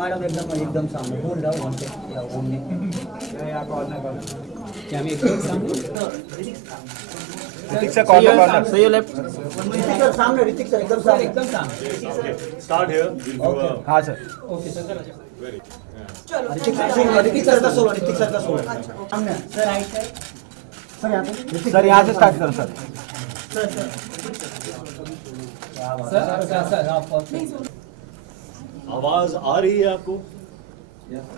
Madam एकदम एकदम सामने बोल रहा हूँ या बोलने या कॉर्नर पर क्या मैं एकदम सामने ऋतिक सर कॉर्नर कॉर्नर सही लेफ्ट ऋतिक सर सामने ऋतिक सर एकदम सामने स्टार्ट हियर हाँ sir okay sir Hrithik sir का सोलो सामने सर राइट साइड सर यहाँ से स्टार्ट करो सर सर आवाज आ रही है आपको? Yes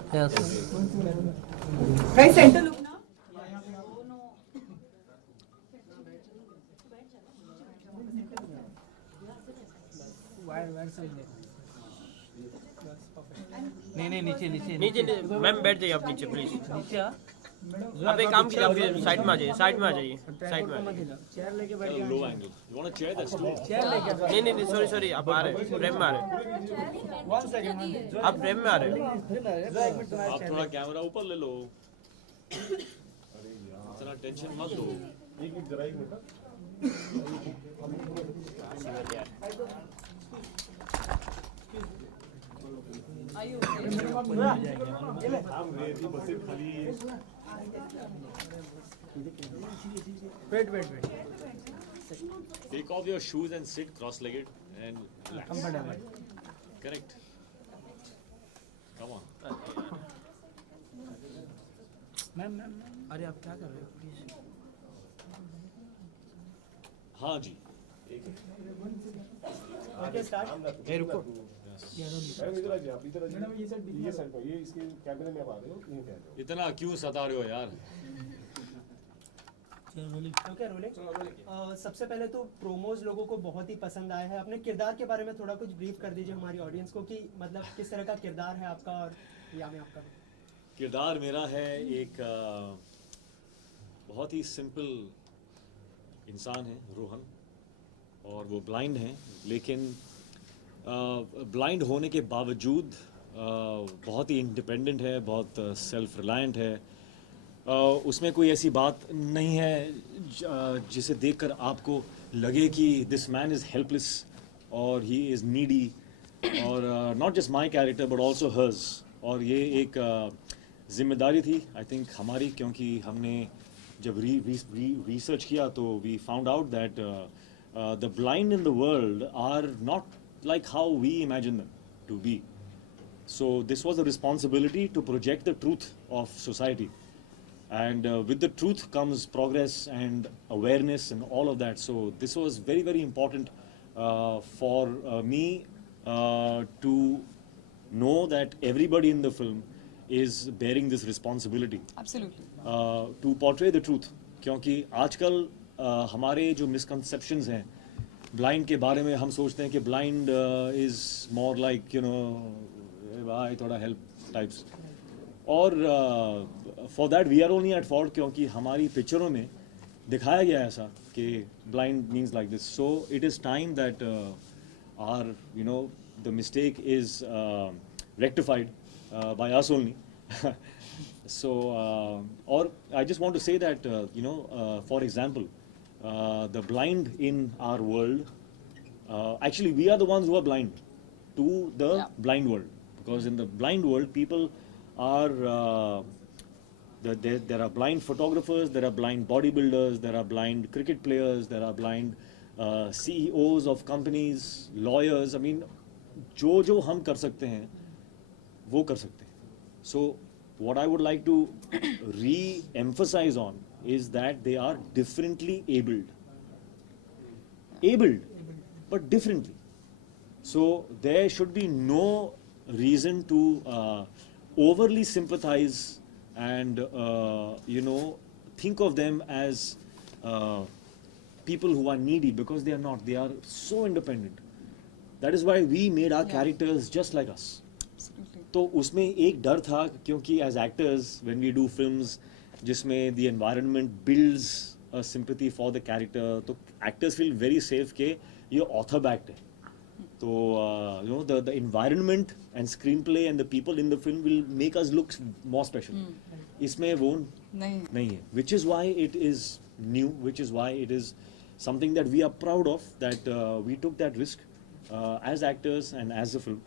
Guys, center look now. नहीं नीचे नीचे मैम बैठ जाइए आप नीचे प्लीज। नीचे आ आप एक काम कीजिए, आप साइड में आ जाइए, साइड में आ जाइए, साइड में आ जाइए। चेयर लेके बैठ लो angle. You want a chair that's low. Chair लेके नहीं सॉरी आप आ रहे हैं, फ्रेम में आ रहे हैं, आप फ्रेम में आ रहे हैं। आप थोड़ा कैमरा ऊपर ले लो। इतना टेंशन मत लो। Wait Take off your shoes and sit cross-legged and relax. Correct. Come on. Ma'am अरे आप क्या कर रहे हो प्लीज। हाँ जी। ओके स्टार्ट ए रुको इतना क्यों सता रहे हो यार? Okay, rolling. सबसे पहले तो प्रोमोज लोगों को बहुत ही पसंद आया है। अपने किरदार के बारे में थोड़ा कुछ ब्रीफ कर दीजिए हमारी ऑडियंस को कि मतलब किस तरह का किरदार है आपका और यामी आपका। किरदार मेरा है एक बहुत ही सिंपल इंसान है, रोहन, और वो ब्लाइंड है, लेकिन ब्लाइंड होने के बावजूद बहुत ही इंडिपेंडेंट है, बहुत सेल्फ रिलायंट है। उसमें कोई ऐसी बात नहीं है जिसे देखकर आपको लगे कि दिस मैन इज़ हेल्पलेस और ही इज़ नीडी, और not just my character but also hers. और ये एक जिम्मेदारी थी आई थिंक हमारी, क्योंकि हमने जब रिसर्च किया तो we found out that the blind in the world are not like how we imagine them to be. So this was a responsibility to project the truth of society, and with the truth comes progress and awareness and all of that. So this was very important for me to know that everybody in the film is bearing this responsibility. Absolutely. To portray the truth, क्योंकि आजकल हमारे जो misconceptions हैं blind के बारे में, हम सोचते हैं कि blind is more like you know भाई थोड़ा हेल्प टाइप्स, और for that we are only at fault, क्योंकि हमारी पिक्चरों में दिखाया गया है ऐसा कि blind means like this. So it is time that are you know the mistake is rectified by us only. So or I just want to say that for example, the blind in our world, actually we are the ones who are blind to the blind world, because in the blind world people are there are blind photographers, there are blind bodybuilders, there are blind cricket players, there are blind CEOs of companies, lawyers. I mean जो हम कर सकते हैं वो कर सकते हैं. So what I would like to re-emphasize on is that they are differently abled, but differently. So there should be no reason to overly sympathize and think of them as people who are needy, because they are not. They are so independent. That is why we made our characters just like us. तो उसमें एक डर था, क्योंकि as actors when we do films जिसमें the environment builds a sympathy for the character, तो actors feel very safe के ये ऑथर बैक्ड है. तो the environment and screenplay and the people in the film will make us look more special. इसमें वो नहीं है, which is why it is new, which is why it is something that we are proud of, that we took that risk as actors and as a film.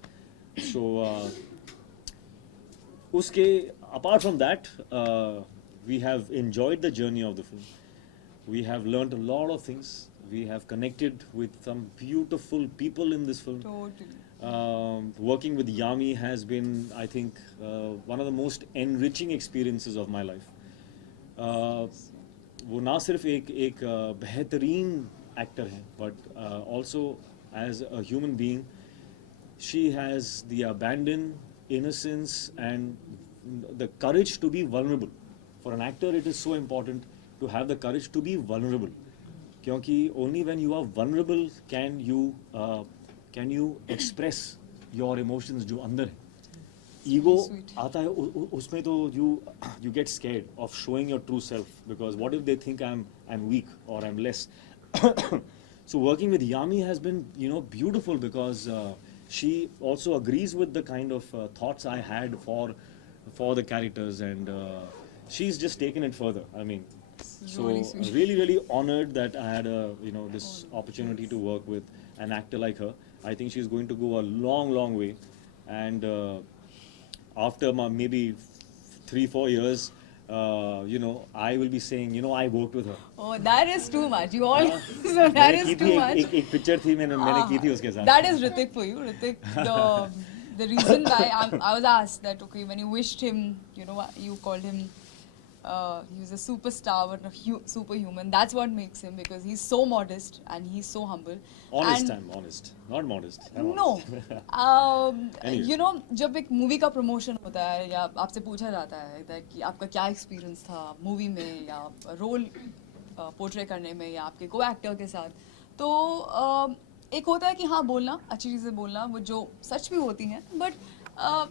So uske, apart from that, we have enjoyed the journey of the film. We have learnt a lot of things. We have connected with some beautiful people in this film. Totally. Working with Yami has been, I think, one of the most enriching experiences of my life. वो ना सिर्फ एक बेहतरीन actor है, but also as a human being, she has the abandon, innocence, and the courage to be vulnerable. For an actor, it is so important to have the courage to be vulnerable. क्योंकि only when you are vulnerable can you express your emotions जो अंदर है. Ego आता है उसमें तो you get scared of showing your true self, because what if they think I'm weak or I'm less. So working with Yami has been, you know, beautiful, because she also agrees with the kind of thoughts I had for the characters, and she's just taken it further. I mean, so Really sweet. really honored that I had this opportunity to work with an actor like her. I think she's going to go a long way, and after maybe 3-4 years, I will be saying, I worked with her. Oh, that is too much. You all, so that is too much. एक picture थी मैंने की थी उसके साथ. That is Hritik for you. Hritik, the reason why I was asked that, okay, when you wished him, you called him, he was a superstar but a superhuman. That's what makes him, because he's so modest and he's so humble. Honest, and I'm honest. Not modest. I'm No. Anyway. जब एक movie का promotion होता है या आपसे पूछा जाता है कि आपका क्या एक्सपीरियंस था मूवी में या रोल पोर्ट्रे करने में या आपके को एक्टर के साथ, तो एक होता है कि हाँ बोलना, अच्छी चीज़ें बोलना, वो जो सच भी होती हैं, but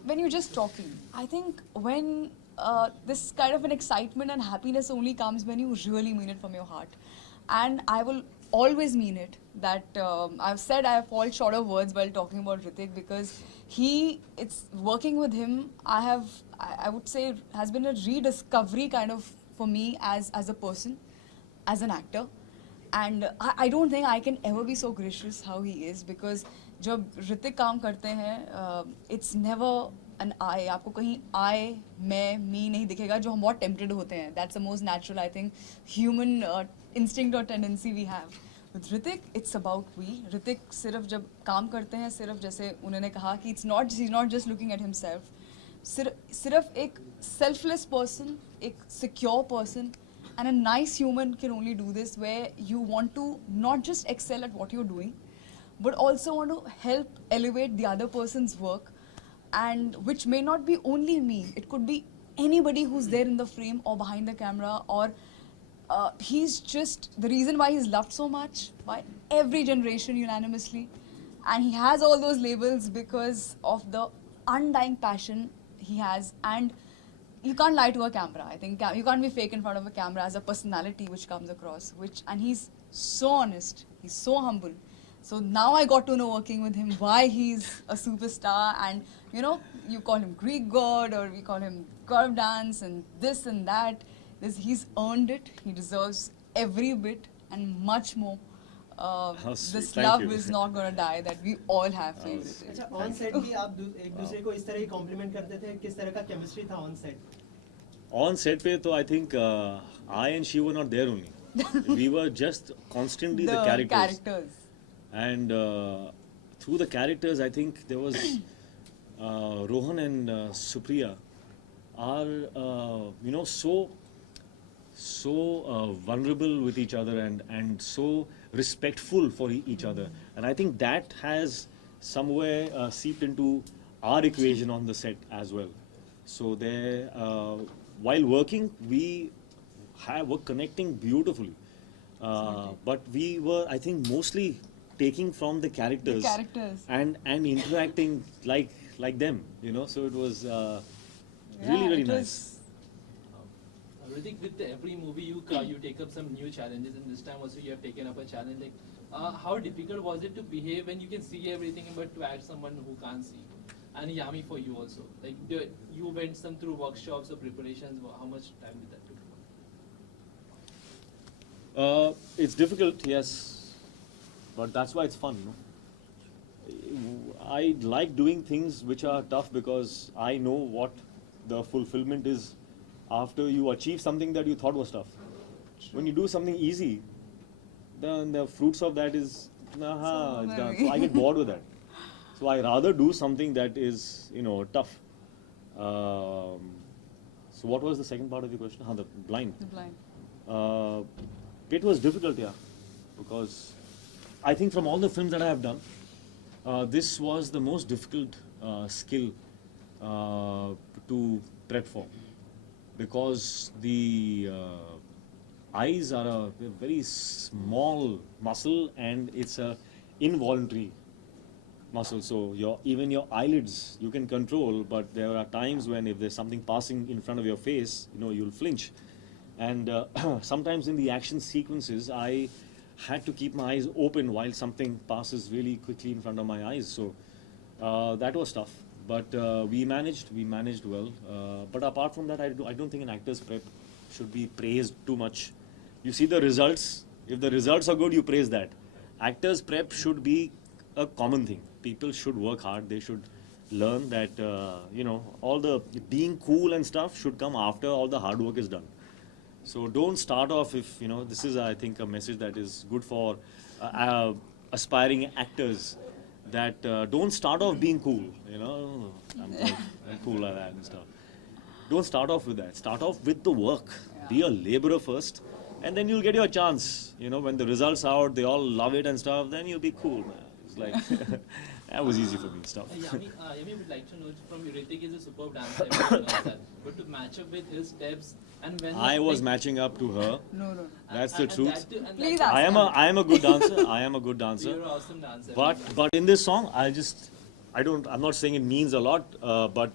when you just talking, I think when this kind of an excitement and happiness only comes when you really mean it from your heart. And I will always mean it, that I've said I have fallen short of words while talking about Hritik, because it's working with him, I would say has been a rediscovery kind of for me as a person, as an actor. And I don't think I can ever be so gracious how he is, because जब Hritik काम करते हैं, it's never an I. आपको कहीं I, मैं, me नहीं दिखेगा, जो हम बहुत tempted होते हैं. That's the most natural, I think, human instinct or tendency we have. With Hritik, it's about we. Hritik सिर्फ जब काम करते हैं, सिर्फ जैसे उन्होंने कहा कि he's not just looking at himself. सिर्फ एक selfless person, एक secure person, and a nice human can only do this, where you want to not just excel at what you're doing, but also want to help elevate the other person's work, and which may not be only me. It could be anybody who's there in the frame or behind the camera, or he's just the reason why he's loved so much by every generation unanimously, and he has all those labels because of the undying passion he has. And you can't lie to a camera. I think you can't be fake in front of a camera as a personality which comes across, and he's so honest, he's so humble. So now I got to know, working with him, why he's a superstar. And you call him Greek god, or we call him curve dance and this and that. He's earned it. He deserves every bit and much more. This Thank love you. is not going to die that we all have for you. अच्छा, on set भी आप एक दूसरे को इस तरह ही complement करते थे? किस तरह का केमिस्ट्री था ऑन सेट? On set पे तो I think I and she were not there only. We were just constantly the characters. And through the characters, I think there was Rohan and Supriya are so vulnerable with each other, and so respectful for each other. And I think that has somewhere seeped into our equation on the set as well. So there, while working, we were connecting beautifully. But we were, I think, mostly taking from the characters, and interacting like them, so it was really nice. Hritik, with every movie you take up some new challenges, and this time also you have taken up a challenge. How difficult was it to behave when you can see everything, but to add someone who can't see? And Yami, for you also, you went through workshops or preparations. How much time did that take? It's difficult, yes, but that's why it's fun. I like doing things which are tough, because I know the fulfillment is after you achieve something that you thought was tough. When you do something easy, then the fruits of that is, it's done. So I get bored with that. So I rather do something that is, tough. So what was the second part of your question? The blind. The blind. It was difficult, yeah, because I think from all the films that I have done, this was the most difficult skill to prep for, because the eyes are a very small muscle and it's a involuntary muscle. So even your eyelids you can control, but there are times when if there's something passing in front of your face, you'll flinch. And sometimes in the action sequences, I had to keep my eyes open while something passes really quickly in front of my eyes. So that was tough, but we managed well. But apart from that, I don't think an actor's prep should be praised too much. You see the results. If the results are good, you praise that. Actors' prep should be a common thing. People should work hard. They should learn that, all the being cool and stuff should come after all the hard work is done. So don't start off if, this is, I think, a message that is good for aspiring actors, that don't start off being cool, I'm cool like that and stuff. Don't start off with that. Start off with the work. Yeah. Be a laborer first, and then you'll get your chance. When the results are out, they all love it and stuff, then you'll be cool, man. It's like, that was easy for me and stuff. Yami would like to know from you, Hritik is a superb dancer, everyone knows that. But to match up with his steps, and when I was matching up to her. No. That's the truth. Please I am a good dancer. I am a good dancer. You're an awesome dancer. But in this song, I'm not saying it means a lot, but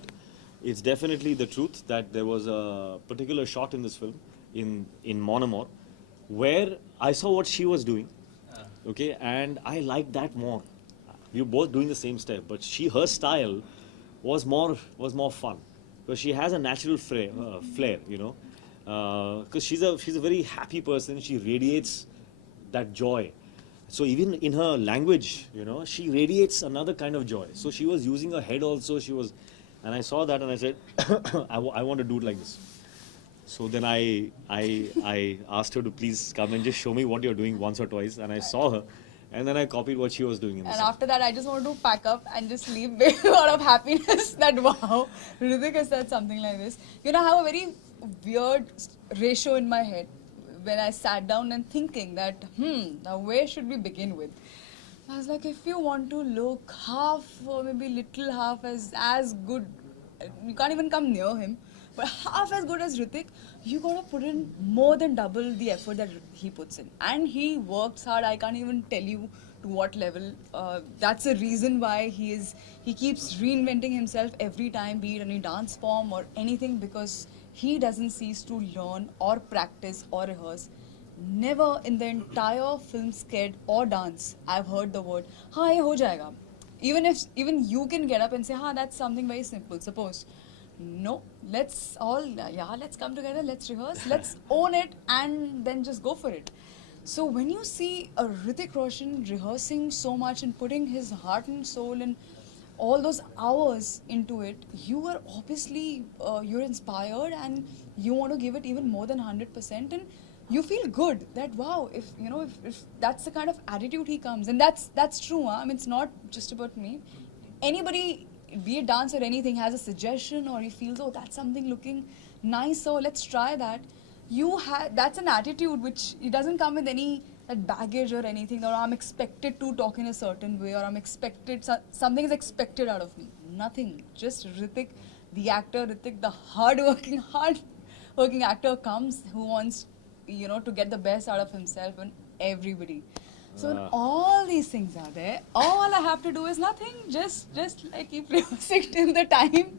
it's definitely the truth that there was a particular shot in this film, in Mon Amour, where I saw what she was doing, okay, and I liked that more. We were both doing the same step, but her style was more fun, because she has a natural flair, because she's a very happy person. She radiates that joy. So even in her language, she radiates another kind of joy. So she was using her head also. And I saw that and I said, I want to do it like this. So then I asked her to please come and just show me what you're doing once or twice. And I saw her, and then I copied what she was doing in the song. After that, I just wanted to pack up and just leave with a lot of happiness that, wow, Hritik has said something like this. I have a very weird ratio in my head when I sat down and thinking that, now where should we begin with? I was like, if you want to look half or maybe little half as good, you can't even come near him, but half as good as Hritik, you gotta put in more than double the effort that he puts in. And he works hard. I can't even tell you to what level. That's the reason why he keeps reinventing himself every time, be it any dance form or anything, because he doesn't cease to learn or practice or rehearse. Never in the entire film, sked or dance, I've heard the word, ye ho jayega. Even you can get up and say, that's something very simple. Suppose, no, let's come together, let's rehearse, let's own it, and then just go for it. So when you see a Hritik Roshan rehearsing so much and putting his heart and soul and all those hours into it, you are obviously, you're inspired and you want to give it even more than 100%, and you feel good that, wow, if that's the kind of attitude he comes, and that's true. I mean, it's not just about me. Anybody, be it dance or anything, has a suggestion or he feels, that's something looking nice, so let's try that. That's an attitude which it doesn't come with any that baggage or anything, or I'm expected to talk in a certain way, or something is expected out of me. Nothing. Just Hritik, the actor, Hritik, the hard-working actor comes who wants, to get the best out of himself and everybody. So when all these things are there, all I have to do is nothing. Just like keep rehearsing till the time.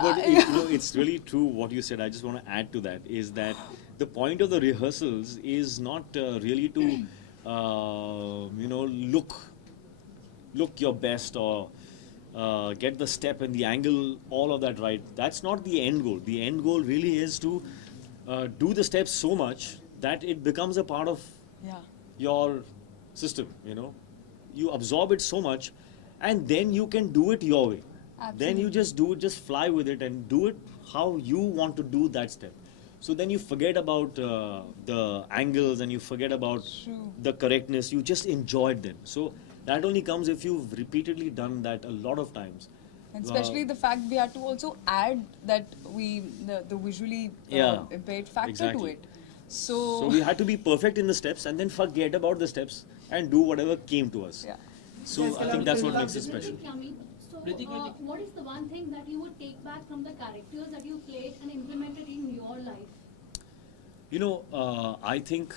But it's really true what you said. I just want to add to that, is that the point of the rehearsals is not really to, look your best or get the step and the angle, all of that right. That's not the end goal. The end goal really is to do the steps so much that it becomes a part of your system, You absorb it so much, and then you can do it your way. Absolutely. Then you just do it, just fly with it and do it how you want to do that step. So then you forget about the angles and you forget about the correctness. You just enjoyed them. So that only comes if you've repeatedly done that a lot of times. And especially the fact we had to also add that the visually impaired factor exactly. to it. So we had to be perfect in the steps and then forget about the steps and do whatever came to us. Yeah. So I think that's what makes it special. Yami, so Hritik, Hritik. what is the one thing that you would take back from the characters that you played and implemented in your life? You know, I think,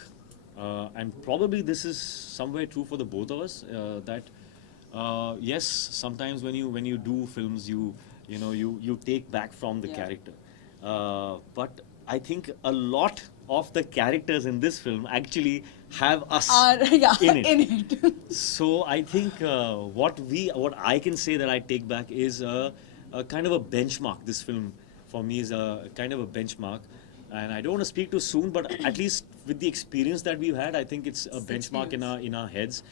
and probably this is somewhere true for the both of us, that yes, sometimes when you do films, you take back from the character. But I think a lot of the characters in this film actually have us in it. So I think what I can say that I take back is a kind of a benchmark. This film for me is a kind of a benchmark. And I don't want to speak too soon, but at least with the experience that we've had, I think it's a benchmark in our heads.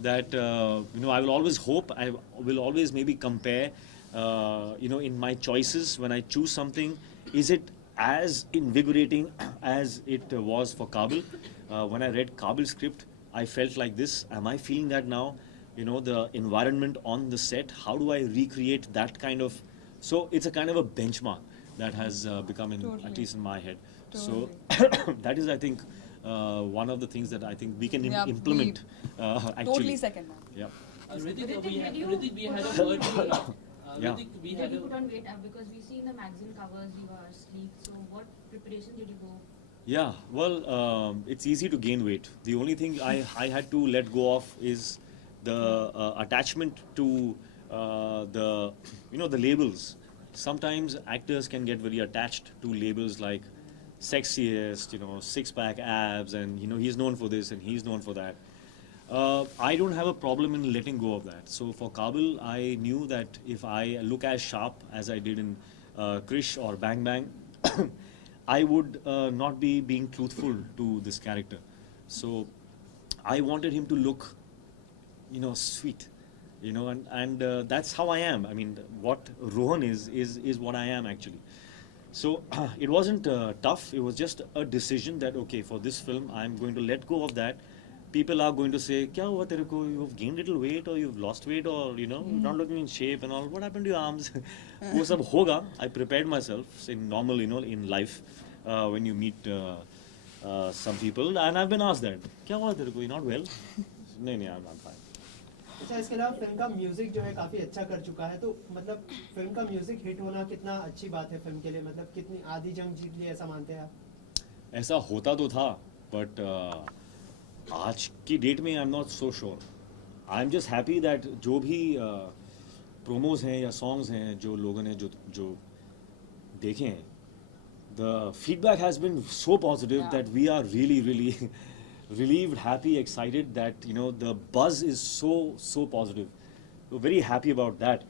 That I will always hope, I will always maybe compare, in my choices when I choose something, is it as invigorating as it was for Kaabil? When I read Kaabil's script, I felt like this. Am I feeling that now? The environment on the set. How do I recreate that kind of? So it's a kind of a benchmark that has become at least in my head. Totally. So that is, I think, one of the things that I think we can implement. Actually. Totally second that. Yeah. Hritik, we had a word. Yeah. Hritik, we Did had you a. put on weight because we see in the magazine covers you are sleek. So what preparation did you go? Yeah, well, it's easy to gain weight. The only thing I had to let go of is the attachment to the labels. Sometimes actors can get very attached to labels like sexiest, six-pack abs, and he's known for this and he's known for that. I don't have a problem in letting go of that. So for Kaabil, I knew that if I look as sharp as I did in Krish or Bang Bang, I would not be being truthful to this character. So I wanted him to look, sweet, and that's how I am. I mean, what Rohan is what I am actually. So it wasn't tough. It was just a decision that, okay, for this film, I'm going to let go of that. People are going to say, "Kya hua tere ko? You've gained little weight, or you've lost weight, or you're not looking in shape and all. What happened to your arms?" वो सब होगा. I prepared myself in normal, in life, when you meet some people, and I've been asked that, "Kya hua tere ko? You're not well?" नहीं, I'm fine. अच्छा, इसके अलावा film का music जो है काफी अच्छा कर चुका है, तो मतलब फिल्म का म्यूजिक हिट होना कितना अच्छी बात है फिल्म के लिए, मतलब कितनी आधी जंग जीत ली ऐसा मानते हैं आप? ऐसा होता तो था, बट आज की डेट में I am not so sure. I am just happy that जो भी प्रोमोज हैं या सॉन्ग्स हैं जो लोगों ने जो देखे हैं, the feedback has been so positive that we are really relieved, happy, excited that the buzz is so positive. We're very happy about that.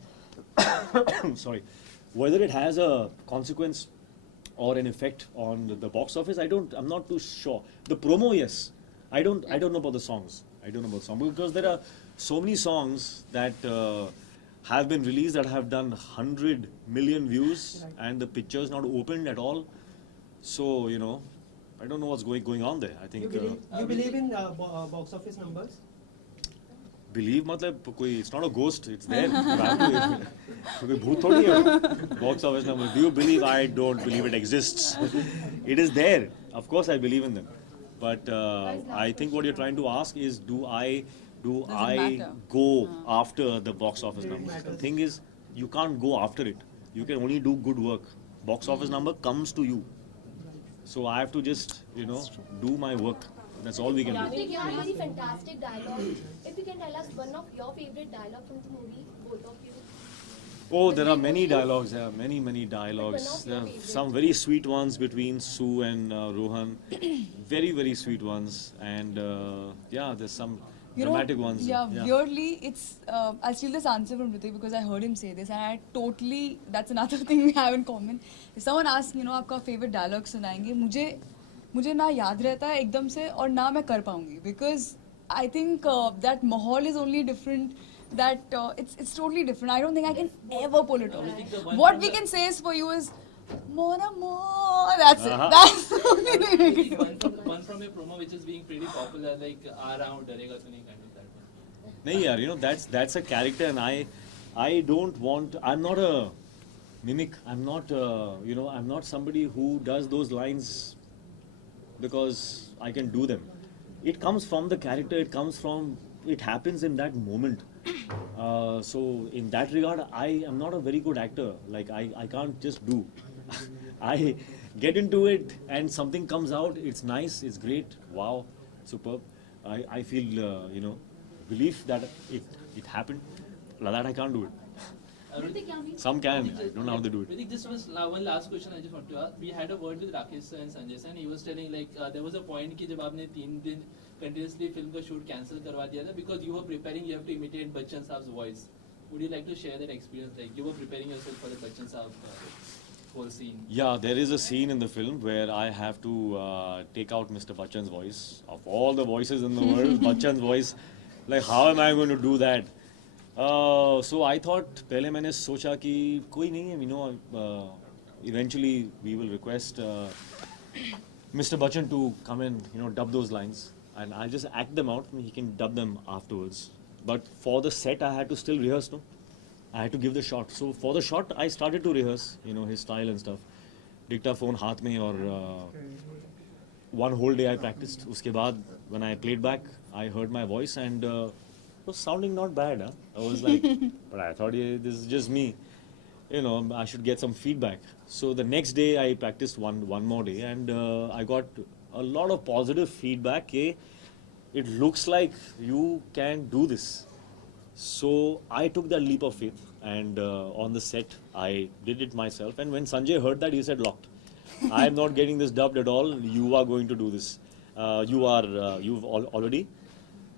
Sorry, whether it has a consequence or an effect on the box office, I'm not too sure. The promo, yes. I don't know about the songs. I don't know about the song because there are so many songs that have been released that have done 100 million views and the picture is not opened at all. So I don't know what's going on there. I think you believe in box office numbers? Believe मतलब कोई it's not a ghost, it's there. कोई भूत थोड़ी है. Box office numbers. Do you believe? I don't believe it exists. It is there. Of course I believe in them. But I think what you're trying to ask is do I go after the box office numbers? The thing is you can't go after it. You can only do good work. Box office number comes to you. So I have to just, do my work. That's all we can do. You have very fantastic dialogue. If you can tell us one of your favorite dialogue from the movie, both of you. Oh, there are many dialogues. There are many dialogues. There are some very sweet ones between Sue and Rohan. Very, very sweet ones. And there's some dramatic ones. Yeah, weirdly, it's I'll steal this answer from Hritik because I heard him say this, and I totally, that's another thing we have in common. If someone asks, आपका favorite dialogue सुनाएंगे, मुझे ना याद रहता है एकदम से और ना मैं कर पाऊंगी because I think that माहौल is only different. That it's totally different. I don't think I can ever pull it off. What we can say is for you is Mon amour. That's Uh-huh. it. That's the only way we can do it. One from a promo which is being pretty popular, like "Aa raha hu, darega to nahi," kind of that one. No, yeah, you know that's a character, and I don't want. I'm not a mimic. I'm not I'm not somebody who does those lines because I can do them. It comes from the character. It comes from. It happens in that moment. So in that regard, I am not a very good actor. Like I can't just do. I get into it and something comes out. It's nice. It's great. Wow, superb. I feel belief that it happened. Like that I can't do it. Hritik, Yami. Some can. I don't know how they do it. Hritik, just one last question I just want to ask. We had a word with Rakesh sir and Sanjay sir, and he was telling like there was a point कि जब आपने 3 दिन continuously film का shoot cancel करवा दिया था because you were preparing, you have to imitate Bachchan Saab's voice. Would you like to share that experience? Like you were preparing yourself for the Bachchan Saab whole scene. Yeah, there is a scene in the film where I have to take out Mr. Bachchan's voice. Of all the voices in the world, Bachchan's voice. Like, how am I going to do that? So I thought, पहले मैंने सोचा कि कोई नहीं है, eventually we will request Mr. Bachchan to come and dub those lines, and I'll just act them out. He can dub them afterwards. But for the set, I had to still rehearse, no? I had to give the shot. So for the shot, I started to rehearse, his style and stuff. Dictaphone हाथ में और one whole day I practiced. उसके बाद when I played back, I heard my voice and it was sounding not bad. Huh? I was like, but I thought this is just me. I should get some feedback. So the next day I practiced one more day and I got a lot of positive feedback. It looks like you can do this. So I took that leap of faith and on the set I did it myself, and when Sanjay heard that he said locked. I am not getting this dubbed at all. You are going to do this. You've already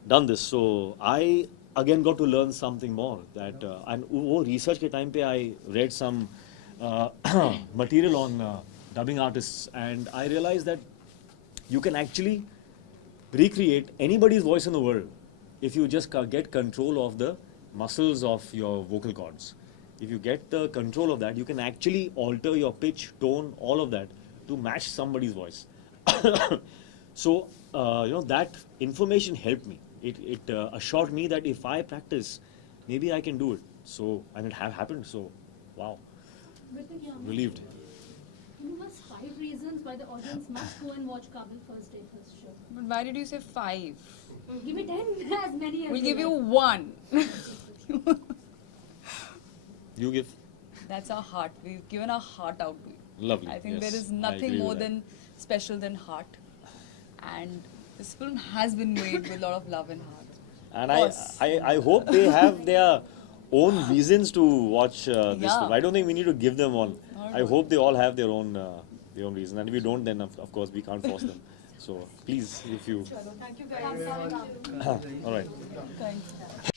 done this. So I again got to learn something more. That and वो research के time पे I read some material on dubbing artists, and I realized that you can actually recreate anybody's voice in the world if you just get control of the muscles of your vocal cords. If you get the control of that, you can actually alter your pitch, tone, all of that to match somebody's voice. So, that information helped me. It assured me that if I practice, maybe I can do it. So, and it happened. So, wow, Hritik, Yami. relieved. Give us 5 reasons why the audience must go and watch Kaabil first day, first show. But why did you say 5? Give me 10, as many as We'll you give you like. 1. You give. That's our heart. We've given our heart out to you. Lovely. I think yes, there is I nothing agree more with that. than special than heart. And this film has been made with a lot of love and heart. And Of course. I hope they have their own reasons to watch this Yeah. film. I don't think we need to give them one. Not I at all. hope they all have their own reason. And if we don't, then of course we can't force them. So please, if you. Thank you I'm guys. sorry, Kaabil. All right. Thanks.